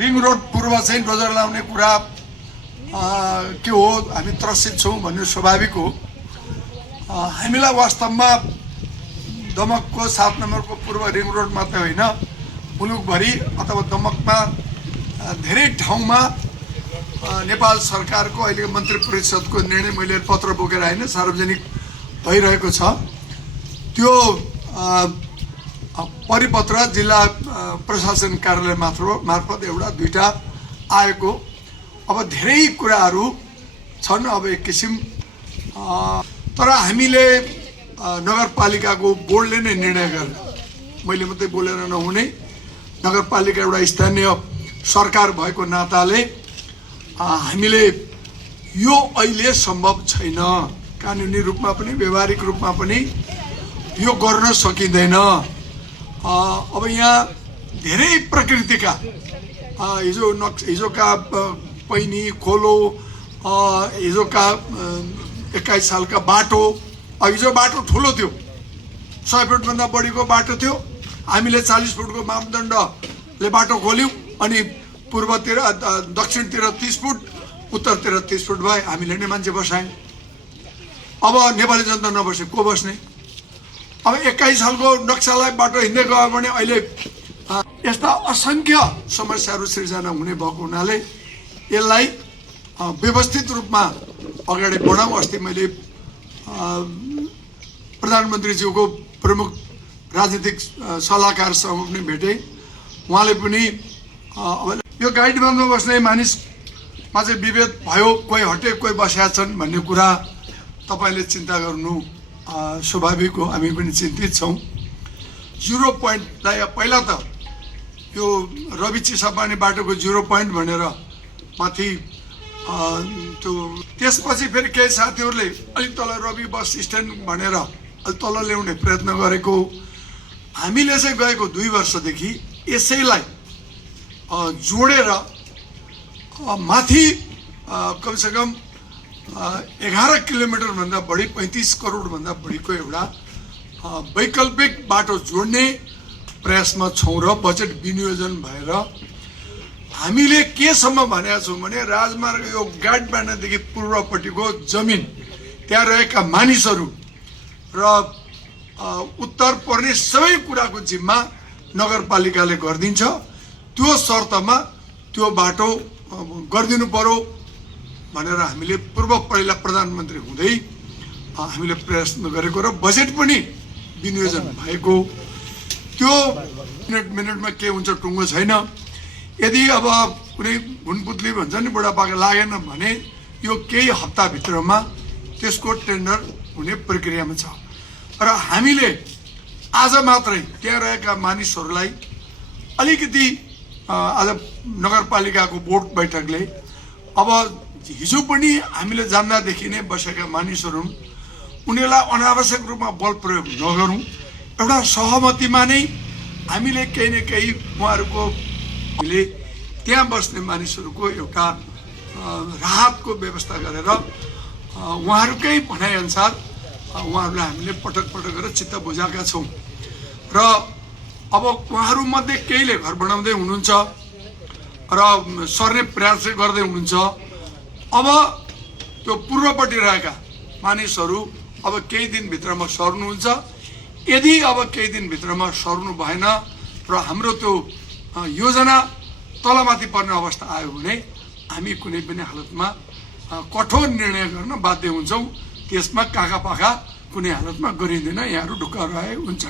Ring road पूर्व चाहिँ dozer लाउने कुरा के हो, हामी त्रसित छौँ भन्ने स्वाभाविक हो। हामीलाई वास्तवमा दमकको 7 नम्बरको पूर्व रिङ रोड मात्रै होइन, मुलुकभरि अथवा दमकमा धेरै ठाउँमा नेपाल सरकारको अहिलेको मन्त्री परिषदको निर्णय मैले पत्र बोकेर आइन सार्वजनिक भइरहेको छ। त्यो परिपत्र जिल्ला प्रशासन कार्यालय मार्फत एउटा दुईटा आएको। अब धेरै कुराहरू छन् अब एक किसिम, तर हामीले नगरपालिकाको बोर्डले नै निर्णय गर्ने, मैले मात्रै बोलेर नहुने, नगरपालिका एउटा स्थानीय सरकार भएको नाताले हामीले यो अहिले सम्भव छैन, कानुनी रूपमा पनि व्यवहारिक रूपमा पनि यो गर्न सकिँदैन। अब यहाँ धेरै प्रकृतिका हिजोका पैनी खोलो, हिजोका 21 सालका बाटो, हिजो बाटो ठुलो थियो, 100 फिटभन्दा बढीको बाटो थियो, हामीले 40 फुटको मापदण्डले बाटो खोल्यौँ, अनि पूर्वतिर दक्षिणतिर 30 फुट, उत्तरतिर 30 फुट भए, हामीले नै मान्छे बसायौँ। अब नेपाली जनता नबसे को बस्ने? अब 21 सालको नक्सालाई बाटो हिँड्दै गयो भने अहिले यस्ता असङ्ख्य समस्याहरू सिर्जना हुने भएको हुनाले यसलाई व्यवस्थित रूपमा अगाडि बढाउँ। अस्ति मैले प्रधानमन्त्रीज्यूको प्रमुख राजनीतिक सल्लाहकारसँग पनि भेटेँ। उहाँले पनि अब यो गाइडबन्दमा बस्ने मानिसमा चाहिँ विभेद भयो, कोही हटे कोही बसेका छन् भन्ने कुरा तपाईँले चिन्ता गर्नु स्वाभाविक हो, हामी पनि चिन्तित छौँ। 0 पोइन्टलाई पहिला त यो रवि चिसापानी बाटोको 0 पोइन्ट भनेर माथि त्यो, त्यसपछि फेरि केही साथीहरूले अलिक तल रवि बस स्ट्यान्ड भनेर अलिक तल ल्याउने प्रयत्न गरेको। हामीले चाहिँ गएको 2 वर्षदेखि यसैलाई जोडेर माथि कमसेकम 11 किलोमिटरभन्दा बढी, 35 करोडभन्दा बढीको एउटा वैकल्पिक बाटो जोड्ने प्रयासमा छौँ र बजेट विनियोजन भएर हामीले केसम्म भनेका छौँ भने राजमार्ग यो गाडबान्डादेखि पूर्वपट्टिको जमिन, त्यहाँ रहेका मानिसहरू र उत्तर पर्ने सबै कुराको जिम्मा नगरपालिकाले गरिदिन्छ। त्यो शर्तमा त्यो बाटो गरिदिनु पर्यो भनेर हामीले पूर्व पहिला प्रधानमन्त्री हुँदै हामीले प्रयत्न गरेको र बजेट पनि विनियोजन भएको। त्यो मिनटमा के हुन्छ टुङ्गो छैन। यदि अब कुनै भुनपुतली भन्छ नि बुढापाका लागेन भने यो केही हप्ताभित्रमा त्यसको टेन्डर हुने प्रक्रियामा छ। र हामीले आज मात्रै त्यहाँ रहेका मानिसहरूलाई अलिकति आज नगरपालिकाको बोर्ड बैठकले, अब हिजो पनि हामीले जान्दादेखि नै बसेका मानिसहरू, उनीहरूलाई अनावश्यक रूपमा बल प्रयोग नगरौँ, एउटा सहमतिमा नै हामीले केही न केही उहाँहरूको त्यहाँ बस्ने मानिसहरूको एउटा राहतको व्यवस्था गरेर उहाँहरूकै भनाइअनुसार उहाँहरूलाई हामीले पटक पटक गरेर चित्त बुझाएका छौँ। र अब उहाँहरूमध्ये केहीले घर बनाउँदै हुनुहुन्छ र सर्ने प्रयास गर्दै हुनुहुन्छ। अब त्यो पूर्वपट्टि रहेका मानिसहरू अब केही दिनभित्रमा सर्नुहुन्छ। यदि अब केही दिनभित्रमा सर्नु भएन र हाम्रो त्यो योजना तलमाथि पर्ने अवस्था आयो भने हामी कुनै पनि हालतमा कठोर निर्णय गर्न बाध्य हुन्छौँ। त्यसमा काका पाखा कुनै हालतमा गरिँदैन, यहाँहरू ढुक्क रहे हुन्छ।